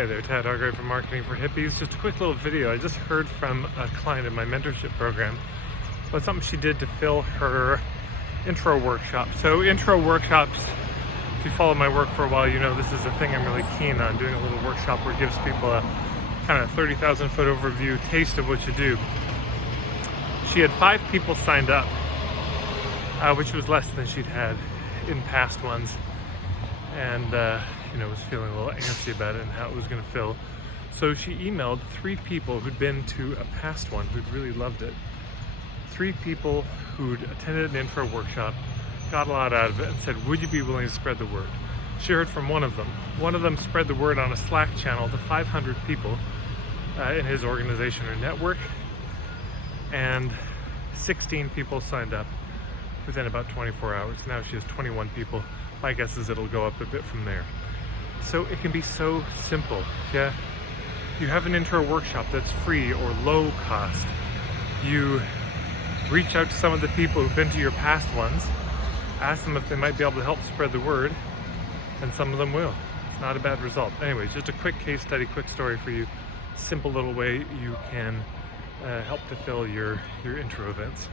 Hey there, Tad Hargrave from Marketing for Hippies. Just a quick little video. I just heard from a client in my mentorship program about something she did to fill her intro workshop. So intro workshops, if you follow my work for a while, you know this is a thing I'm really keen on, doing a little workshop where it gives people a kind of 30,000 foot overview taste of what you do. She had 5 people signed up, which was less than she'd had in past ones. And was feeling a little antsy about it and how it was going to fill. So she emailed 3 people who'd been to a past one who'd really loved it. 3 people who'd attended an intro workshop, got a lot out of it, and said, would you be willing to spread the word? She heard from one of them. One of them spread the word on a Slack channel to 500 people in his organization or network, and 16 people signed up within about 24 hours. Now she has 21 people. My guess is it'll go up a bit from there. So it can be so simple, yeah? You have an intro workshop that's free or low cost. You reach out to some of the people who've been to your past ones, ask them if they might be able to help spread the word, and some of them will. It's not a bad result. Anyways, just a quick case study, quick story for you. Simple little way you can help to fill your intro events.